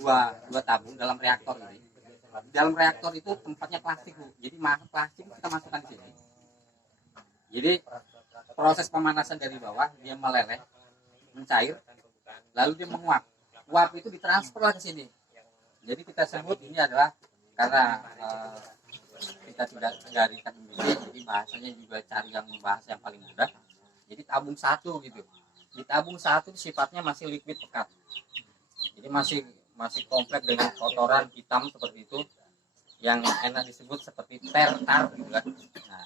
dua tabung dalam reaktor ini. Dalam reaktor itu tempatnya plastik, Bu. Jadi plastik kita masukkan di sini. Jadi proses pemanasan dari bawah dia meleleh, mencair, lalu dia menguap. Uap itu ditransferlah ke sini. Jadi kita sebut ini adalah karena kita tidak dari akademisi, jadi bahasanya juga cari yang bahasa yang paling mudah. Jadi tabung satu gitu. Di tabung satu sifatnya masih liquid pekat. Jadi masih kompleks dengan kotoran hitam seperti itu, yang enak disebut seperti tar gitu kan. Nah,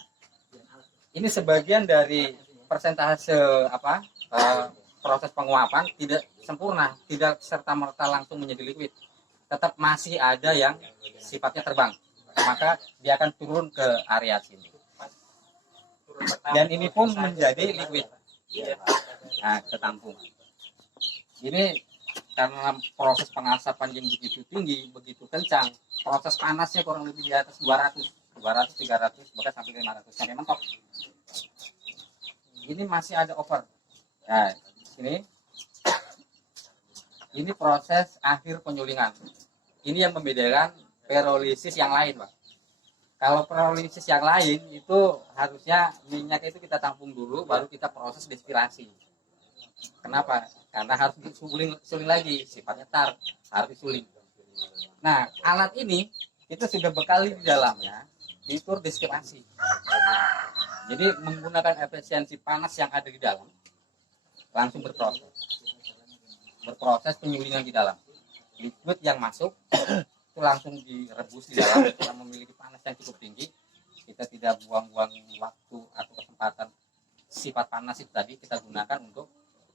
ini sebagian dari persentase proses penguapan tidak sempurna, tidak serta merta langsung menjadi liquid, tetap masih ada yang sifatnya terbang, maka dia akan turun ke area sini dan ini pun menjadi liquid. Nah, ketampung ini karena proses pengasapan yang begitu tinggi, begitu kencang, proses panasnya kurang lebih di atas 200, 300, bahkan sampai 500 sampai mentok. Ini masih ada over. Nah, ini proses akhir penyulingan. Ini yang membedakan pirolisis yang lain, Pak. Kalau pirolisis yang lain itu harusnya minyak itu kita tampung dulu, baru kita proses destilasi. Kenapa? Karena harus disuling lagi, sifatnya tar, harus disuling. Nah, alat ini kita sudah bekali di dalamnya fitur destilasi. Jadi menggunakan efisiensi panas yang ada di dalam, langsung berproses penyulingan di dalam. Liquid yang masuk itu langsung direbus di dalam, yang memiliki panas yang cukup tinggi. Kita tidak buang-buang waktu atau kesempatan. Sifat panas itu tadi kita gunakan untuk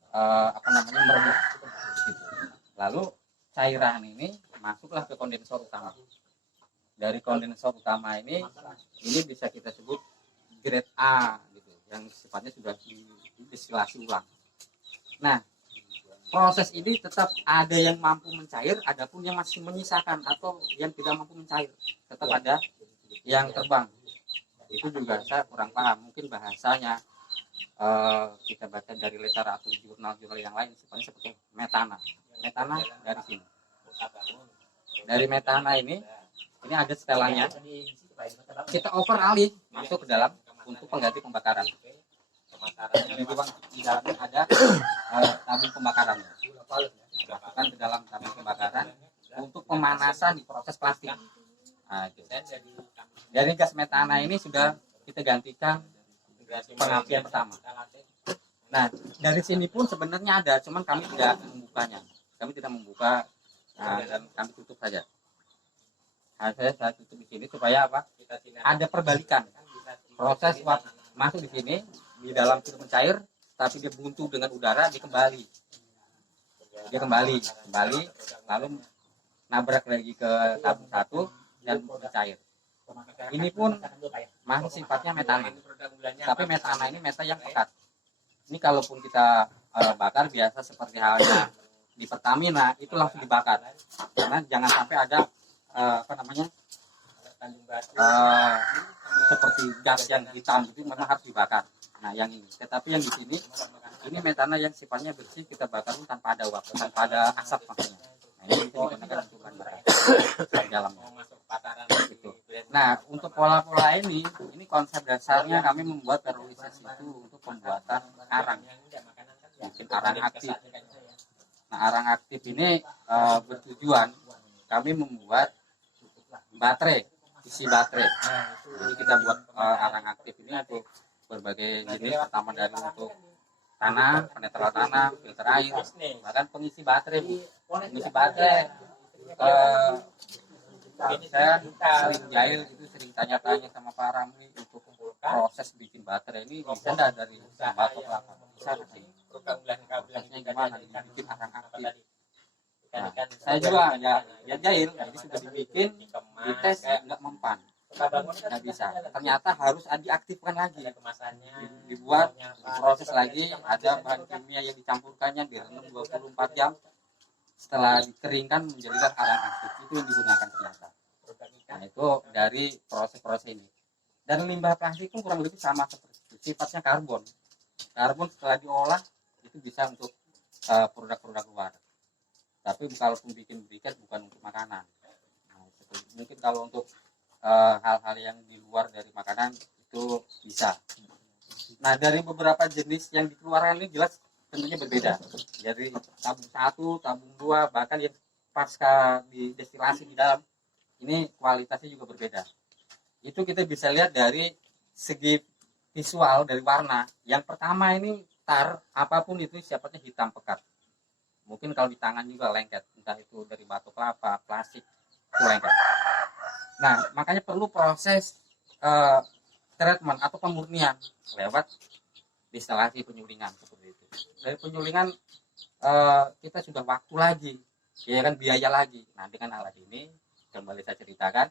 merebus. Lalu cairan ini masuklah ke kondensor utama. Dari kondensor utama ini bisa kita sebut grade A gitu, yang sifatnya sudah didestilasi ulang. Nah, proses ini tetap ada yang mampu mencair, adapun yang masih menyisakan atau yang tidak mampu mencair, tetap ada yang terbang. Itu juga saya kurang paham, mungkin bahasanya kita baca dari literatur jurnal-jurnal yang lain, seperti metana dari sini. Dari metana ini ada setelannya, kita over alih masuk ke dalam untuk pengganti pembakaran. Di dalamnya ada tabung pembakaran, masukkan ke dalam tabung pembakaran untuk pemanasan di proses plastik. Nah, itu. Dari gas metana ini sudah kita gantikan pengapian pertama. Nah, dari sini pun sebenarnya ada, cuman kami tidak membukanya. Kami tidak membuka, dan kami tutup saja. Nah, saya tutup di sini supaya apa? Ada perbalikan. Proses masuk di sini, di dalam sudah mencair, tapi dia buntu dengan udara, dia kembali, lalu nabrak lagi ke tabung satu dan mencair. Ini pun masih sifatnya metana, tapi metana ini meta yang pekat. Ini kalaupun kita bakar biasa seperti halnya di Pertamina itu langsung dibakar, karena jangan sampai ada seperti gas yang hitam itu memang harus dibakar. Nah, yang ini, tetapi yang di sini ini metana yang sifatnya bersih, kita bakar tanpa ada uap, tanpa ada asap maksudnya. Nah, ini bisa digunakan untuk bahan bakar di dalamnya. Gitu. Nah, untuk pola-pola ini konsep dasarnya kami membuat pirolisis itu untuk pembuatan arang, bikin arang aktif. Nah, arang aktif ini bertujuan kami membuat baterai, isi baterai. Jadi kita buat arang aktif ini untuk berbagai jenis, pertama dari untuk tanah, penetral tanah, filter air, bahkan pengisi baterai. Pengisi baterai, saya sering jahil itu, sering tanya-tanya sama Pak Ramli untuk proses bikin baterai ini bisa enggak dari batok kelapa, bisa sih. Prosesnya gimana dibikin arang aktif. Nah, saya juga ya jahil, jadi sudah dibikin, dites nggak mempan, nggak bisa. Ternyata harus diaktifkan lagi, dibuat, diproses lagi, ada bahan kimia yang dicampurkannya, direndam 24 jam. Setelah dikeringkan menjadikan arang aktif, itu yang digunakan ternyata. Nah, itu dari proses-proses ini. Dan limbah plastik pun kurang lebih sama seperti itu, sifatnya karbon. Karbon setelah diolah itu bisa untuk produk-produk luar. Tapi kalaupun bikin briket bukan untuk makanan. Nah, mungkin kalau untuk hal-hal yang di luar dari makanan itu bisa. Nah, dari beberapa jenis yang dikeluarkan ini jelas tentunya berbeda. Dari tabung 1, tabung 2, bahkan yang pasca di destilasi di dalam ini kualitasnya juga berbeda. Itu kita bisa lihat dari segi visual, dari warna. Yang pertama ini tar, apapun itu sifatnya hitam pekat. Mungkin kalau di tangan juga lengket, entah itu dari batu kelapa, plastik, itu lengket. Nah, makanya perlu proses treatment atau pemurnian lewat destilasi penyulingan seperti itu. Dari penyulingan kita sudah waktu lagi, ya kan, biaya lagi. Nah, dengan alat ini kembali saya ceritakan,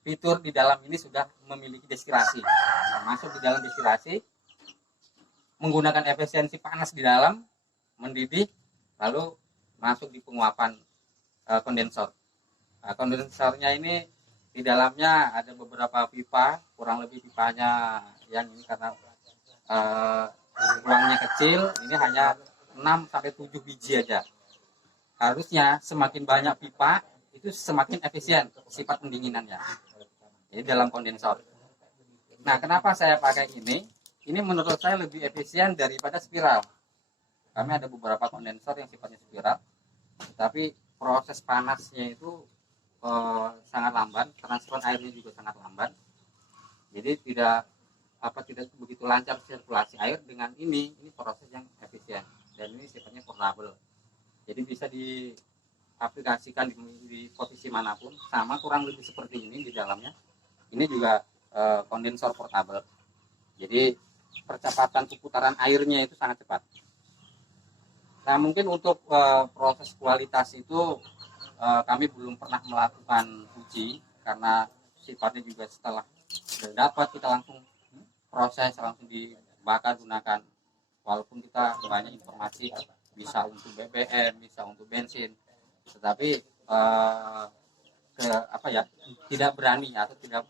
fitur di dalam ini sudah memiliki destilasi. Nah, masuk di dalam destilasi, menggunakan efisiensi panas di dalam, mendidih, lalu masuk di penguapan kondensor. Nah, kondensornya ini di dalamnya ada beberapa pipa, kurang lebih pipanya yang ini karena ruangnya kecil, ini hanya 6 sampai 7 biji aja. Harusnya semakin banyak pipa itu semakin efisien sifat pendinginannya. Jadi dalam kondensor. Nah, kenapa saya pakai ini? Ini menurut saya lebih efisien daripada spiral. Kami ada beberapa kondensor yang sifatnya spiral, tapi proses panasnya itu sangat lamban, transfer airnya juga sangat lamban. Jadi tidak begitu lancar sirkulasi air. Dengan ini proses yang efisien dan ini sifatnya portable. Jadi bisa diaplikasikan di posisi manapun, sama kurang lebih seperti ini di dalamnya. Ini juga kondensor portable. Jadi percepatan putaran airnya itu sangat cepat. Nah, mungkin untuk proses kualitas itu kami belum pernah melakukan uji karena sifatnya juga setelah dapat kita langsung proses, langsung dibakar gunakan. Walaupun kita banyak informasi bisa untuk BBM, bisa untuk bensin, tetapi tidak berani atau tidak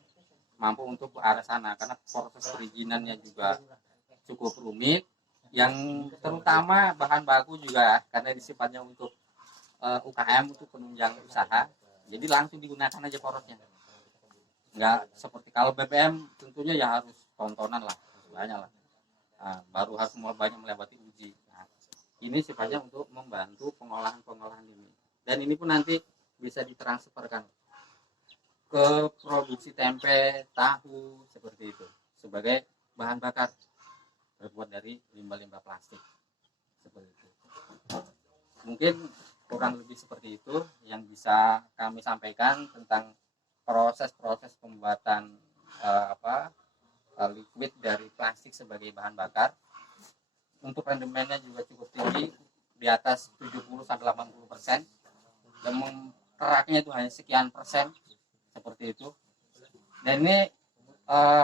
mampu untuk ke arah sana karena proses perizinannya juga cukup rumit. Yang terutama bahan baku juga karena sifatnya untuk UKM, untuk penunjang usaha, jadi langsung digunakan aja porosnya. Nggak seperti kalau BBM tentunya ya harus tontonan lah, banyak lah. Nah, baru harus banyak melewati uji. Nah, ini sifatnya untuk membantu pengolahan ini. Dan ini pun nanti bisa ditransferkan ke produksi tempe, tahu, seperti itu. Sebagai bahan bakar terbuat dari limbah-limbah plastik. Seperti itu. Mungkin kurang lebih seperti itu yang bisa kami sampaikan tentang proses-proses pembuatan liquid dari plastik sebagai bahan bakar. Untuk rendemennya juga cukup tinggi, di atas 70-80%, dan keraknya itu hanya sekian persen, seperti itu. Dan ini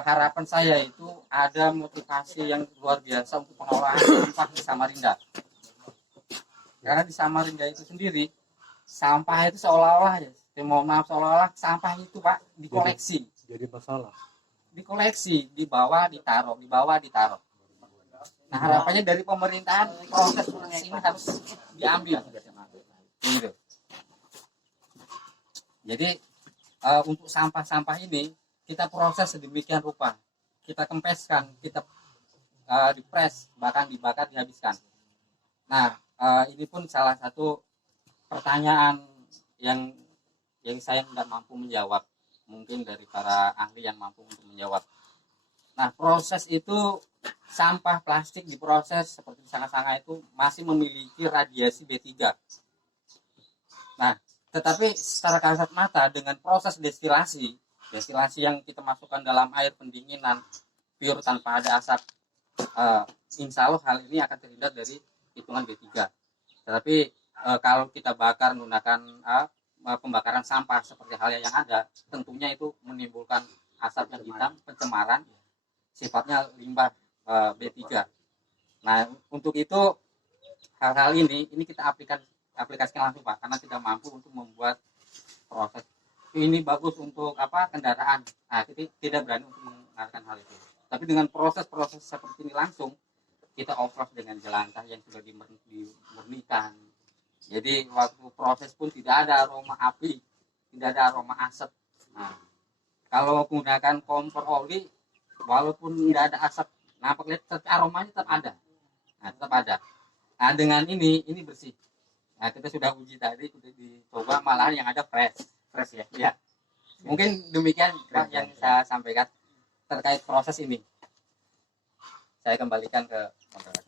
harapan saya itu ada motivasi yang luar biasa untuk pengolahan sampah di Samarinda. Karena di Samarinda itu sendiri sampah itu seolah-olah sampah itu Pak dikoleksi. Jadi masalah. Dikoleksi, dibawa ditaruh. Nah, harapannya dari pemerintahan proses ini harus diambil. Gitu. Jadi untuk sampah-sampah ini kita proses sedemikian rupa, kita kempeskan, kita dipres, bahkan dibakar, dihabiskan. Nah, ini pun salah satu pertanyaan yang saya tidak mampu menjawab, mungkin dari para ahli yang mampu untuk menjawab. Nah, proses itu sampah plastik diproses seperti sanga-sanga itu masih memiliki radiasi B3. Nah, tetapi secara kasat mata dengan proses destilasi yang kita masukkan dalam air pendinginan pure tanpa ada asap, insya Allah hal ini akan terhindar dari hitungan B3. Tetapi kalau kita bakar menggunakan pembakaran sampah seperti halnya yang ada, tentunya itu menimbulkan asap yang hitam, pencemaran, sifatnya limbah B3. Nah, untuk itu hal-hal ini kita aplikasikan langsung Pak, karena tidak mampu untuk membuat proses ini bagus untuk kendaraan. Nah, kita tidak berani untuk mengadakan hal itu. Tapi dengan proses-proses seperti ini langsung kita off-road dengan jelantah yang sudah dimurnikan, Jadi waktu proses pun tidak ada aroma api, tidak ada aroma asap. Nah, kalau menggunakan kompor oli, walaupun tidak ada asap, nampak aromanya tetap ada. Nah, tetap ada. Nah, dengan ini bersih. Nah, kita sudah uji tadi, sudah dicoba, malahan yang ada fresh ya. Ya. Mungkin demikian yang saya sampaikan terkait proses ini. Saya kembalikan ke moderator.